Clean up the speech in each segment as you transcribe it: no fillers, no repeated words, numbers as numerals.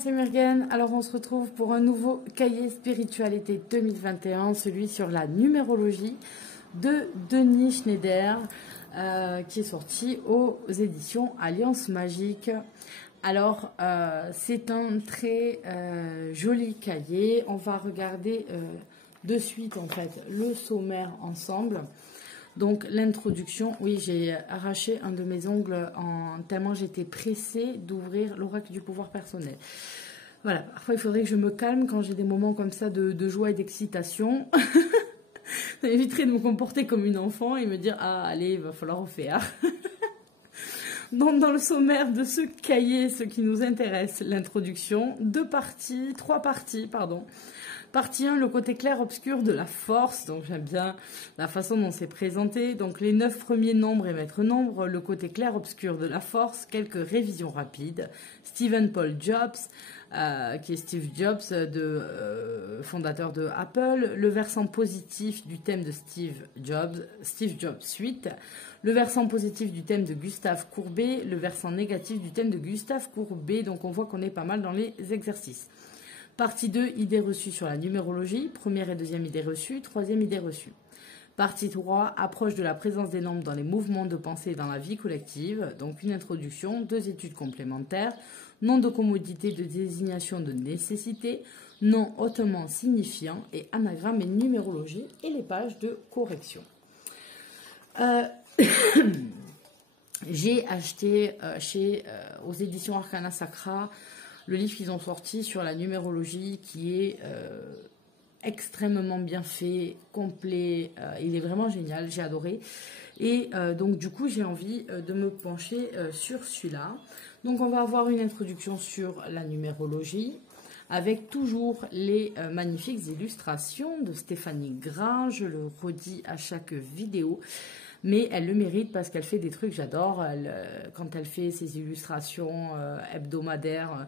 c'est Murgen. Alors on se retrouve pour un nouveau cahier spiritualité 2021, celui sur la numérologie de Denis Schneider, qui est sorti aux éditions Alliance Magique. Alors c'est un très joli cahier. On va regarder de suite en fait le sommaire ensemble. Donc l'introduction, oui, j'ai arraché un de mes ongles tellement j'étais pressée d'ouvrir l'oracle du pouvoir personnel. Voilà, parfois il faudrait que je me calme quand j'ai des moments comme ça de joie et d'excitation. Ça éviterait de me comporter comme une enfant et me dire « Ah, allez, il va falloir refaire ». Donc dans le sommaire de ce cahier, ce qui nous intéresse, l'introduction, trois parties, pardon. Partie 1, le côté clair-obscur de la force. Donc j'aime bien la façon dont c'est présenté. Donc les 9 premiers nombres et maîtres nombres, le côté clair-obscur de la force, quelques révisions rapides. Stephen Paul Jobs, qui est Steve Jobs, fondateur de Apple. Le versant positif du thème de Steve Jobs suite. Le versant positif du thème de Gustave Courbet. Le versant négatif du thème de Gustave Courbet. Donc on voit qu'on est pas mal dans les exercices. Partie 2, idées reçues sur la numérologie. Première et deuxième idée reçue. Troisième idée reçue. Partie 3, approche de la présence des nombres dans les mouvements de pensée et dans la vie collective. Donc une introduction, 2 études complémentaires. Nom de commodité, de désignation de nécessité. Nom hautement signifiant et anagramme et numérologie. Et les pages de correction. J'ai acheté aux éditions Arcana Sacra le livre qu'ils ont sorti sur la numérologie qui est extrêmement bien fait, complet, il est vraiment génial, j'ai adoré. Et donc du coup j'ai envie de me pencher sur celui-là. Donc on va avoir une introduction sur la numérologie avec toujours les magnifiques illustrations de Stéphanie Gras, je le redis à chaque vidéo. Mais elle le mérite parce qu'elle fait des trucs, j'adore. Quand elle fait ses illustrations hebdomadaires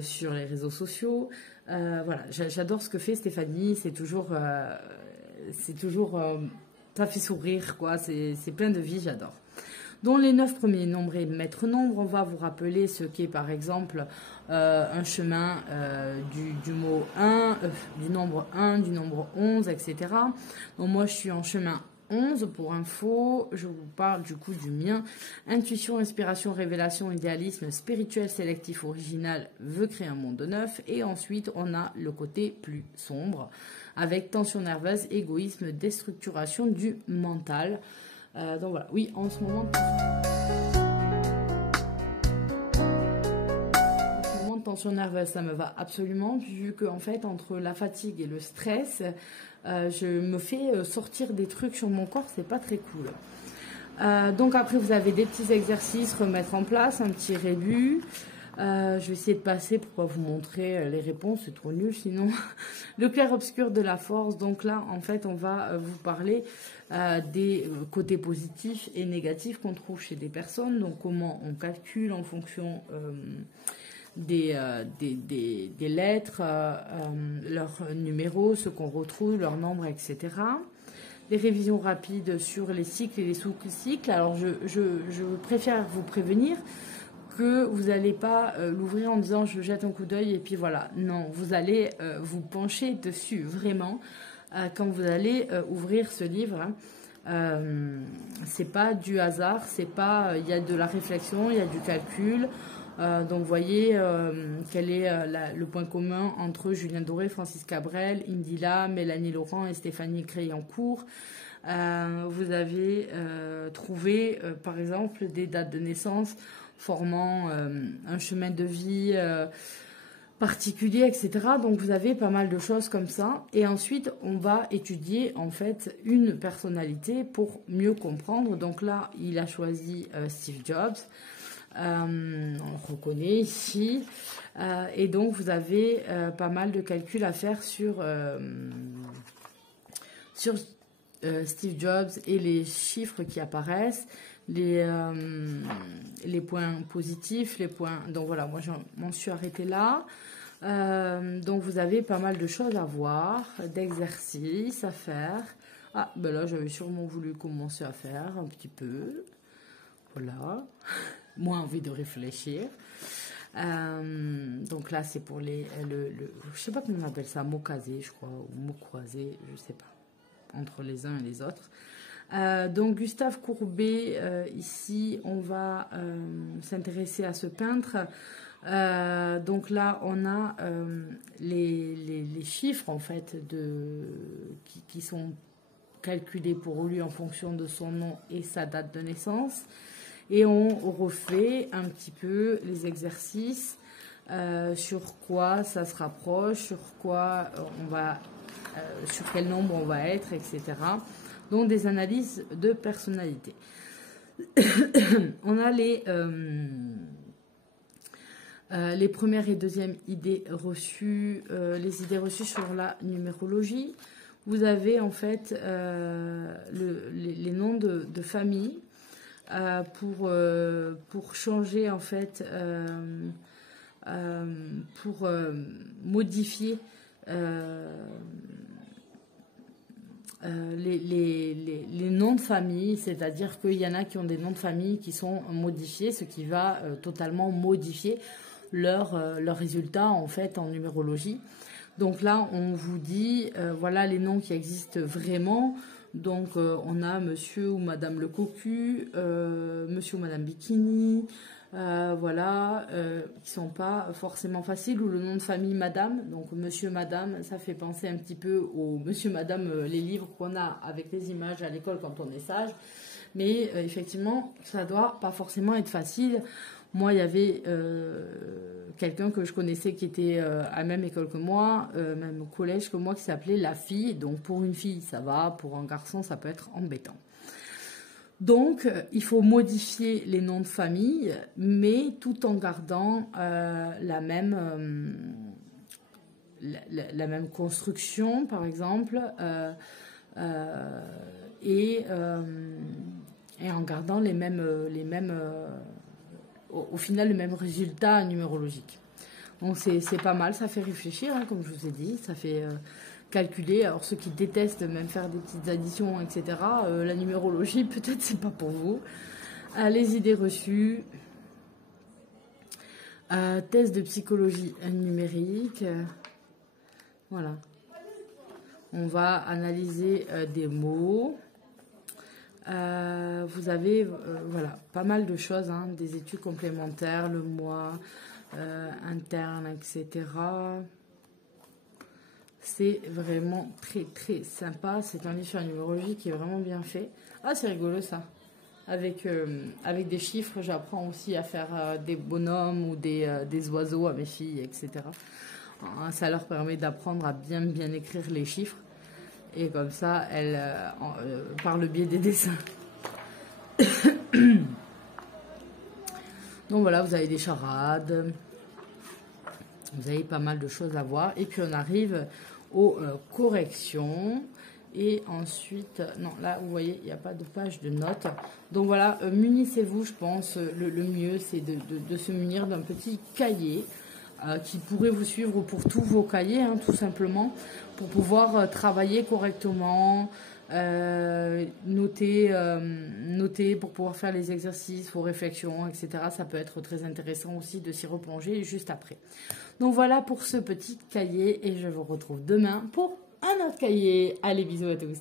sur les réseaux sociaux. Voilà, j'adore ce que fait Stéphanie. C'est toujours, ça fait sourire, quoi. C'est plein de vie, j'adore. Dans les 9 premiers nombres et maîtres nombres, on va vous rappeler ce qu'est par exemple un chemin du mot 1, du nombre 1, du nombre 11, etc. Donc moi je suis en chemin 11 pour info, je vous parle du coup du mien. Intuition, inspiration, révélation, idéalisme, spirituel, sélectif, original, veut créer un monde neuf. Et ensuite, on a le côté plus sombre avec tension nerveuse, égoïsme, déstructuration du mental. Donc voilà, oui, en ce moment... tension nerveuse, ça me va absolument, vu que en fait entre la fatigue et le stress, je me fais sortir des trucs sur mon corps, c'est pas très cool. Donc après vous avez des petits exercices, remettre en place, un petit rébut. Je vais essayer de passer pour pas vous montrer les réponses, c'est trop nul sinon. Le clair-obscur de la force, donc là en fait on va vous parler des côtés positifs et négatifs qu'on trouve chez des personnes, donc comment on calcule en fonction... des lettres, leurs numéros, ce qu'on retrouve, leurs nombres, etc. Des révisions rapides sur les cycles et les sous-cycles. Alors, je préfère vous prévenir que vous n'allez pas l'ouvrir en disant je jette un coup d'œil et puis voilà. Non, vous allez vous pencher dessus, vraiment, quand vous allez ouvrir ce livre. C'est pas du hasard, c'est pas... Il y a de la réflexion, il y a du calcul. Donc vous voyez quel est le point commun entre Julien Doré, Francis Cabrel, Indila, Mélanie Laurent et Stéphanie Créancourt. Vous avez trouvé par exemple des dates de naissance formant un chemin de vie particulier, etc. Donc vous avez pas mal de choses comme ça. Et ensuite on va étudier en fait une personnalité pour mieux comprendre. Donc là il a choisi Steve Jobs. On le reconnaît ici. Et donc, vous avez pas mal de calculs à faire sur Steve Jobs et les chiffres qui apparaissent, les points positifs, les points... Donc voilà, moi, je m'en suis arrêtée là. Donc, vous avez pas mal de choses à voir, d'exercices à faire. Ah, ben là, j'avais sûrement voulu commencer à faire un petit peu. Voilà. Moins envie de réfléchir. Donc là, c'est pour je sais pas comment on appelle ça, mot casé, je crois, ou mot croisé, je sais pas, entre les uns et les autres. Donc Gustave Courbet, ici, on va s'intéresser à ce peintre. Donc là, on a les chiffres, en fait, qui sont calculés pour lui en fonction de son nom et sa date de naissance. Et on refait un petit peu les exercices, sur quoi ça se rapproche, sur quoi sur quel nombre on va être, etc. Donc des analyses de personnalité. On a les premières et deuxièmes idées reçues, les idées reçues sur la numérologie. Vous avez en fait les noms de famille. Pour changer en fait, pour modifier les noms de famille, c'est-à-dire qu'il y en a qui ont des noms de famille qui sont modifiés, ce qui va totalement modifier leur résultat en fait en numérologie. Donc là, on vous dit, voilà les noms qui existent vraiment. Donc, on a monsieur ou madame le cocu, monsieur ou madame bikini, voilà, qui sont pas forcément faciles, ou le nom de famille madame. Donc, monsieur, madame, ça fait penser un petit peu au monsieur, madame, les livres qu'on a avec les images à l'école quand on est sage. Mais effectivement, ça doit pas forcément être facile. Moi, il y avait quelqu'un que je connaissais qui était à la même école que moi, même au collège que moi, qui s'appelait la fille. Donc, pour une fille, ça va. Pour un garçon, ça peut être embêtant. Donc, il faut modifier les noms de famille, mais tout en gardant la même construction, par exemple, et en gardant les mêmes au final le même résultat numérologique. Donc c'est pas mal, ça fait réfléchir, hein, comme je vous ai dit, ça fait calculer. Alors ceux qui détestent même faire des petites additions, etc., la numérologie, peut-être c'est pas pour vous. Les idées reçues, test de psychologie numérique, voilà. On va analyser des mots. Vous avez voilà, pas mal de choses, hein, des études complémentaires, le mois, interne, etc. C'est vraiment très très sympa. C'est un livre sur la numérologie qui est vraiment bien fait. Ah, c'est rigolo ça. Avec des chiffres, j'apprends aussi à faire des bonhommes ou des oiseaux à mes filles, etc. Ça leur permet d'apprendre à bien écrire les chiffres. Et comme ça, par le biais des dessins. Donc voilà, vous avez des charades. Vous avez pas mal de choses à voir. Et puis on arrive aux corrections. Et ensuite, non, là, vous voyez, il n'y a pas de page de notes. Donc voilà, munissez-vous, je pense. Le mieux, c'est de se munir d'un petit cahier qui pourrait vous suivre pour tous vos cahiers, hein, tout simplement, pour pouvoir travailler correctement, noter pour pouvoir faire les exercices, vos réflexions, etc. Ça peut être très intéressant aussi de s'y replonger juste après. Donc voilà pour ce petit cahier et je vous retrouve demain pour un autre cahier. Allez, bisous à tous.